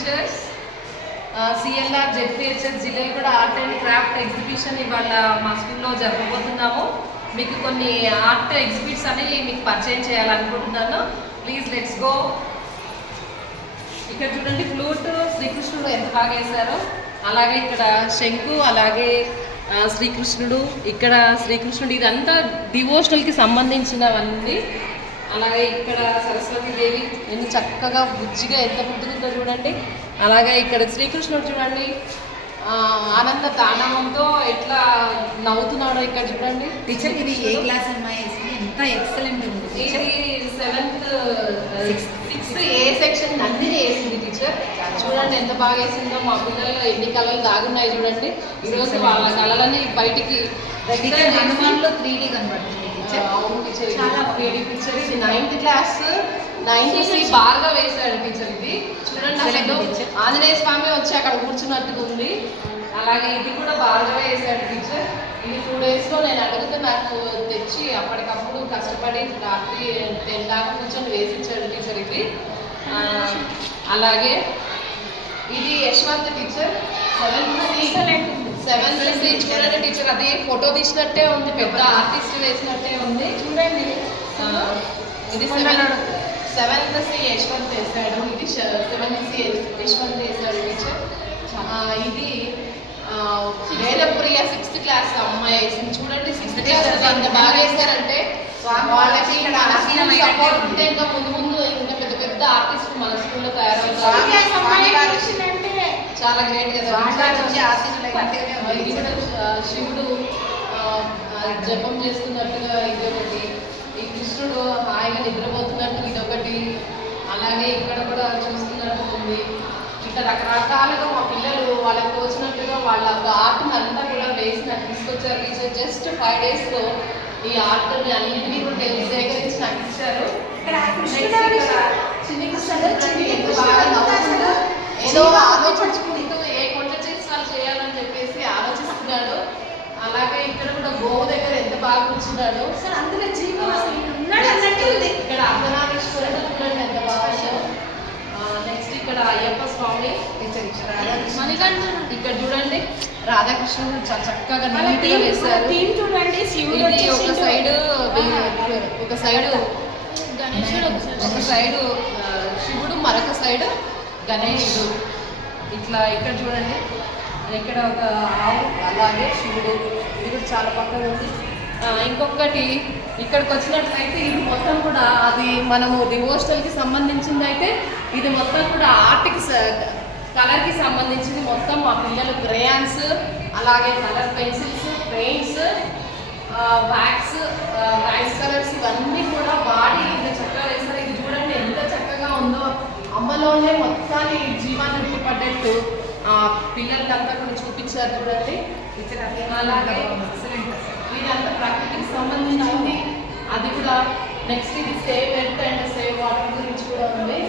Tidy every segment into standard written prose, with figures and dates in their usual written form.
Teachers. CLR ZPHS Jillaguda art and craft exhibition ఇవాళ మా స్కూల్లో జరపబోతున్నాము. మీకు కొన్ని ఆర్ట్ ఎగ్జిబిట్స్ అనేవి మీకు పరిచయం చేయాలనుకుంటున్నాను. Please let's go. ఇక్కడ చూడండి ఫ్లూట్ శ్రీకృష్ణుడు ఎంత బాగా వేశారో, అలాగే ఇక్కడ శంకు, అలాగే శ్రీకృష్ణుడు, ఇక్కడ శ్రీకృష్ణుడు, ఇదంతా డివోషనల్కి సంబంధించినవన్నీ. అలాగే ఇక్కడ సరస్వతీదేవి ఎన్ని చక్కగా బుజ్జిగా ఎంత ముద్దుగుందో చూడండి. అలాగే ఇక్కడ శ్రీకృష్ణుడు చూడండి ఆనంద తాండవంతో ఎట్లా నవ్వుతున్నాడో ఇక్కడ చూడండి. టీచర్ ఇది ఏ క్లాస్ అమ్మాయి? ఎంత ఎక్సలెంట్ ఉంది. ఇది 7th 6th ఏ సెక్షన్ నందిని వేసింది టీచర్. చూడండి ఎంత బాగా వేసిందో. మా పిల్లలు ఎన్ని కళలు దాగున్నాయి చూడండి. ఈరోజు వాళ్ళ కళలని బయటికి హనుమాన్లో 3D కనబడుతుంది. చాలా 3D పిక్చర్. ఇది 9th క్లాస్ 9th బాగా వేశాడు టీచర్. ఇది చూడండి అసలు ఆంజనేయ స్వామి వచ్చి అక్కడ కూర్చున్నట్టుగా ఉంది. అలాగే ఇది కూడా బాగా వేశాడు టీచర్. ఇది 2 daysలో నేను అడిగితే నాకు తెచ్చి అప్పటికప్పుడు కష్టపడి రాత్రి 10 దాకా కూర్చొని వేసిచ్చాడు టీచర్. ఇది అలాగే ఇది యశ్వంత్ టీచర్ 7th చూడండి టీచర్. అది ఫోటో తీసినట్టే ఉంది, పెద్ద ఆర్టిస్ట్ వేసినట్టే ఉంది చూడండి. ఇది 7th యశ్వంత్ వేశాడు. ఇది 7th యశ్వంత్ వేశాడు టీచర్. ఇది వేదప్రియ 6th క్లాస్ అమ్మాయి వేసింది చూడండి. 6th క్లాస్ ఎంత బాగా వేశారంటే వాళ్ళకి సపోర్ట్ ఉంటే ఇంకా ముందు ముందు ఇంకా పెద్ద పెద్ద ఆర్టిస్ట్ మన స్కూల్లో తయారవుతారు. చాలా గ్రేట్ కదా. ఇది కూడా శివుడు జపం చేస్తున్నట్టుగా ఇది ఒకటి, ఈ కృష్ణుడు హాయిగా నిద్రపోతున్నట్టు ఇదొకటి, అలాగే ఇక్కడ కూడా చూస్తున్నట్టు ఉంది. ఇట్లా రకరకాలుగా మా పిల్లలు వాళ్ళకి తోచినట్టుగా వాళ్ళ ఆర్ట్ని అంతా కూడా వేసి నాకు తీసుకొచ్చారు టీచర్. జస్ట్ 5 daysలో ఈ ఆర్ట్ని అన్నింటినీ కూడా సేకరించి నాకు ఇచ్చారు. ఏదో ఆలోచించుకుంటూ ఏ కొండ చిత్రాలు చేయాలని చెప్పేసి ఆలోచిస్తున్నాడు. అలాగే ఇక్కడ కూడా గోవు దగ్గర ఎంత బాగా కూర్చున్నాడు. అందులో ఇక్కడ అర్ధనారీశ్వరుడు చూడండి ఎంత బాగా. నెక్స్ట్ ఇక్కడ అయ్యప్ప స్వామి, ఇక్కడ చూడండి రాధాకృష్ణుడు చాలా చక్కగా నీట్గా వేశారు. చూడండి ఇది ఒక సైడు శివుడు, మరొక సైడు గణేశుడు. ఇట్లా ఇక్కడ చూడండి, ఇక్కడ ఒక ఆవు, అలాగే శివుడు. ఇది కూడా చాలా పక్కన ఉంది. ఇంకొకటి ఇక్కడికి వచ్చినట్లయితే ఇది మొత్తం కూడా అది మనము డివోషనల్కి సంబంధించింది అయితే ఇది మొత్తం కూడా ఆర్ట్కి కలర్కి సంబంధించింది. మొత్తం మా పిల్లలు క్రేయాన్స్, అలాగే colour pencils, paints, wax colours ఇవన్నీ కూడా వాడి ఇంత చక్కగా వేస్తారు. ఇది చూడండి ఎంత చక్కగా ఉందో. అమ్మలోనే మొత్తాన్ని జీవాన్ని పడ్డట్టు పిల్లలకంతా కూడా చూపించారు చూడండి. అలాగే ఇదంతా ప్రకృతికి సంబంధించింది. అది కూడా నెక్స్ట్ ఇది save earth and save water గురించి కూడా ఉంది.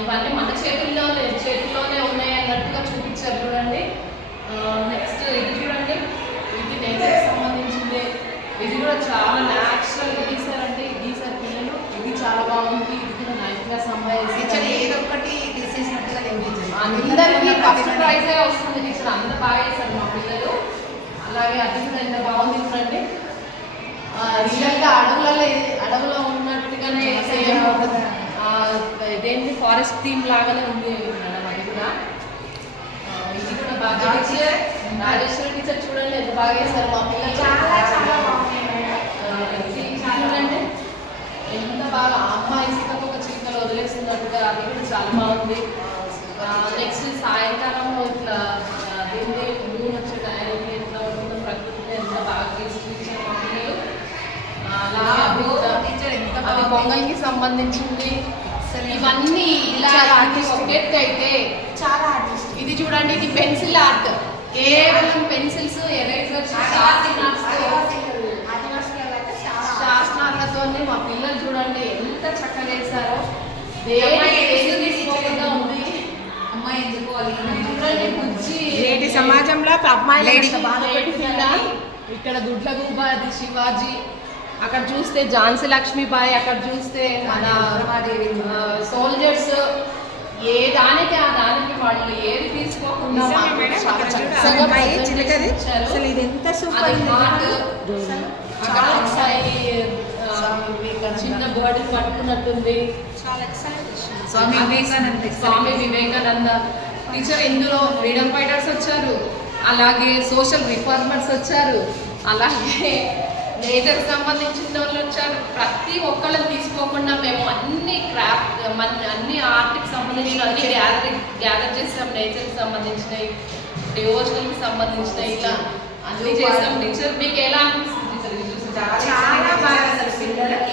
ఇవన్నీ మన చేతుల్లోనే ఉన్నాయి అన్నట్టుగా చూపించారు చూడండి. నెక్స్ట్ ఇది చూడండి, ఇది నేచర్కి సంబంధించింది. ఇది కూడా చాలా న్యాచురల్గా గీసారంటే గీసారు పిల్లలు. ఇది చాలా బాగుంది. ఇది కూడా 9th క్లాస్ అమ్మాయి ఏదొక్కటి తీసేసినట్టుగా అందరికీ ఫస్ట్ ప్రైజే వస్తుంది టీచర్. అంత బాగా వేశారు మా పిల్లలు. అలాగే అది కూడా ఎంత బాగుంది చూడండి. రియల్గా అడవులో ఉన్నట్టుగానే ఇదేంటి ఫారెస్ట్ థీమ్ లాగానే ఉంది మేడం. అది కూడా ఇది కూడా బాగా రాజేశ్వరి టీచర్ చూడండి ఎంత బాగా వేశారు మా పిల్లలు. చూడండి ఎంత బాగా అమ్మాయి సీతకొక చిక్కలు వదిలేస్తున్నట్టుగా అది కూడా చాలా బాగుంది. నెక్స్ట్ సాయంకాలంలో ఇట్లా దీన్ని మూన్ వచ్చే టైంకి ఎట్లా ఉంటుందో ప్రకృతిని ఎంత బాగా తీసుకొచ్చారు మా పిల్లలు. అది పొంగల్కి సంబంధించింది. ఇవన్నీ ఇలా ఒకెత్తి అయితే చాలా ఆర్టిస్ట్. ఇది చూడండి, ఇది పెన్సిల్ ఆర్ట్. కేవలం పెన్సిల్స్, ఎరేజర్స్, శాస్త్రాలతో మా పిల్లలు చూడండి ఎంత చక్కగా వేశారో. ఉంది అమ్మాయి ఎందుకు చూడండి బుజ్జి నేటి సమాజంలో ఇక్కడ గుడ్లగూబ, అది శివాజీ, అక్కడ చూస్తే ఝాన్సీ లక్ష్మీబాయి, అక్కడ చూస్తే మన సోల్జర్స్, ఏ దానికి ఆ దానికి వాళ్ళు ఏది తీసుకోకుండా నిజమే మాకు మేడం, చాలా అక్కడ చూడు, చక్కగా అమ్మాయి present చిలకది. చేసి ఇచ్చారు. అసలు ఇది ఎంత సూపర్ అది ఉంది హార్ట్ కదా. చాలా చిన్న బర్డ్ పట్టుకున్నట్టుంది. చాలా ఎక్సలెంట్ స్వామి అది వివేకానంద స్వామి వివేకానంద టీచర్. ఇందులో ఫ్రీడమ్ ఫైటర్స్ వచ్చారు, అలాగే సోషల్ రిఫార్మర్స్ వచ్చారు, అలాగే నేచర్ సంబంధించిన వాళ్ళు వచ్చారు. ప్రతి ఒక్కళ్ళని తీసుకోకుండా మేము అన్ని క్రాఫ్ట్ అన్ని ఆర్ట్కి సంబంధించిన అన్ని గ్యాదర్ చేసాం. నేచర్కి సంబంధించినవి, డివోషనల్కి సంబంధించినవి, ఇలా అన్ని చేసాం. టీచర్ మీకు ఎలా అనిపిస్తుంది టీచర్? చాలా బాగా అసలు పిల్లలకి